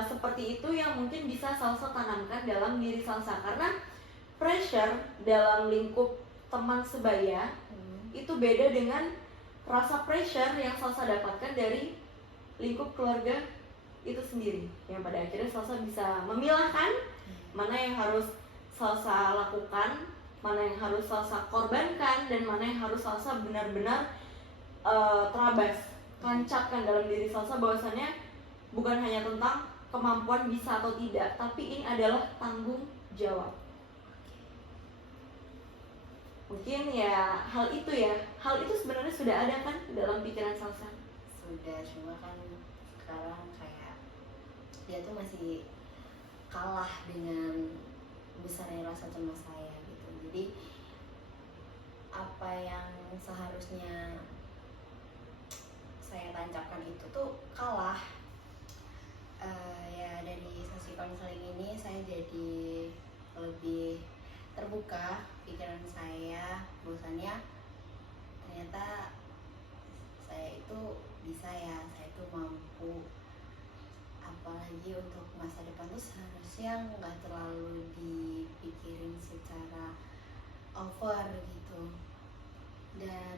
seperti itu yang mungkin bisa salsa tanamkan dalam diri salsa. Karena pressure dalam lingkup teman sebaya itu beda dengan rasa pressure yang Salsa dapatkan dari lingkup keluarga itu sendiri, yang pada akhirnya Salsa bisa memilahkan mana yang harus Salsa lakukan, mana yang harus Salsa korbankan, dan mana yang harus Salsa benar-benar terabas, tancapkan dalam diri Salsa bahwasannya bukan hanya tentang kemampuan bisa atau tidak, tapi ini adalah tanggung jawab. Mungkin ya hal itu sebenarnya sudah ada kan dalam pikiran Salsa? Sudah, cuma kan sekarang kayak dia tuh masih kalah dengan besarnya rasa cemas saya gitu. Jadi apa yang seharusnya saya tancapkan itu tuh kalah. Ya dari sesi konseling ini saya jadi lebih terbuka pikiran saya, bahwasannya ternyata saya itu bisa ya, saya itu mampu. Apalagi untuk masa depan tuh seharusnya nggak terlalu dipikirin secara over gitu, dan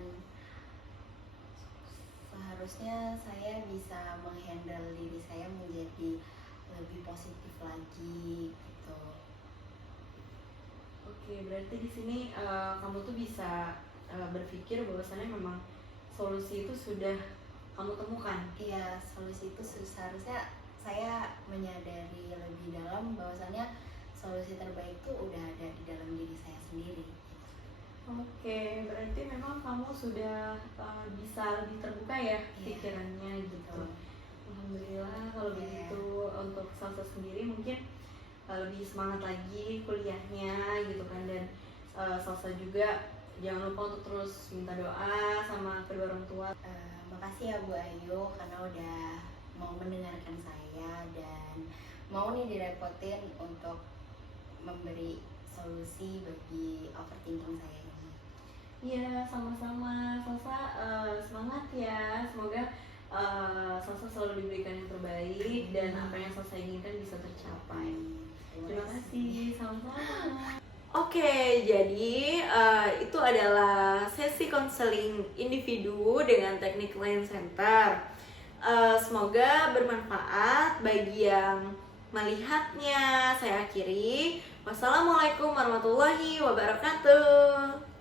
seharusnya saya bisa menghandle diri saya menjadi lebih positif lagi gitu. Oke, berarti di sini kamu tuh bisa berpikir bahwasannya memang solusi itu sudah kamu temukan. Iya, solusi itu seharusnya saya menyadari lebih dalam bahwasannya solusi terbaik itu udah ada di dalam diri saya sendiri. Oke, berarti memang kamu sudah bisa lebih terbuka ya pikirannya gitu. Alhamdulillah kalau begitu. Untuk Salsa sendiri mungkin lebih semangat lagi kuliahnya gitu kan, dan Salsa juga jangan lupa untuk terus minta doa sama kedua orang tua. Makasih ya Bu Ayu karena udah mau mendengarkan saya dan mau nih direpotin untuk memberi solusi bagi overthinking saya ini. Iya, sama-sama. Salsa semangat ya. Semoga Salsa selalu diberikan yang terbaik dan apa yang Salsa inginkan bisa tercapai. Terima kasih, sama-sama. Oke, jadi itu adalah sesi konseling individu dengan teknik Line Center. Semoga bermanfaat bagi yang melihatnya. Saya akhiri. Wassalamualaikum warahmatullahi wabarakatuh.